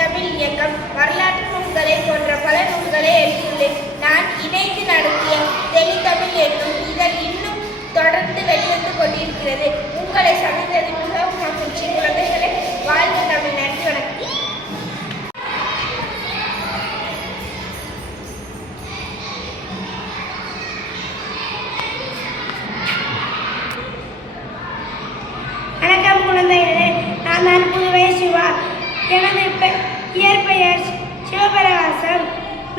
தமிழ் இயக்கம், வரலாற்று நூல்களை போன்ற பல நூல்களை எழுதியுள்ளேன். நான் இணைந்து நடத்திய தெளிதமிழ் என்னும் இதழ் இன்னும் தொடர்ந்து வெளிவந்து கொண்டிருக்கிறது. உங்களை சந்தித்தது மிகவும் மகிழ்ச்சி. குழந்தைகளை வாழ்க தமிழ். நன்றி, வணக்கம். வணக்கம் குழந்தைகளே, நான் தான் புதுவை சிவா. எனது இயற்பெயர் சிவபிரகாசம்.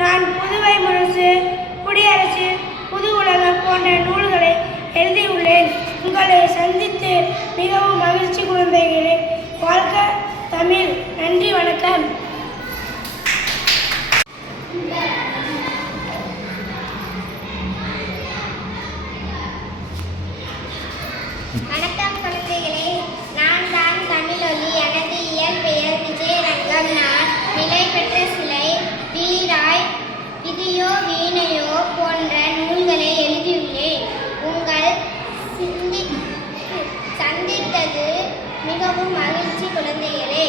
நான் புதுவை முரசு, குடியரசு, புது உலகம் போன்ற நூல்களை எழுதியுள்ளேன். உங்களை சந்தித்து மிகவும் மகிழ்ச்சி குழந்தைகளே. வாழ்க தமிழ். நன்றி, வணக்கம். வணக்கம் குழந்தைகளே, நான் தான் தமிழொலி. எனது இயற்பெயர் விஜயரங்கம். நான் நிலை பெற்ற சிலை, வீராய், விதியோ வீணையோ போன்ற நூல்களை எழுதியுள்ளேன். உங்கள் சந்தித்தது மிகவும் மகிழ்ச்சி குழந்தைகளே.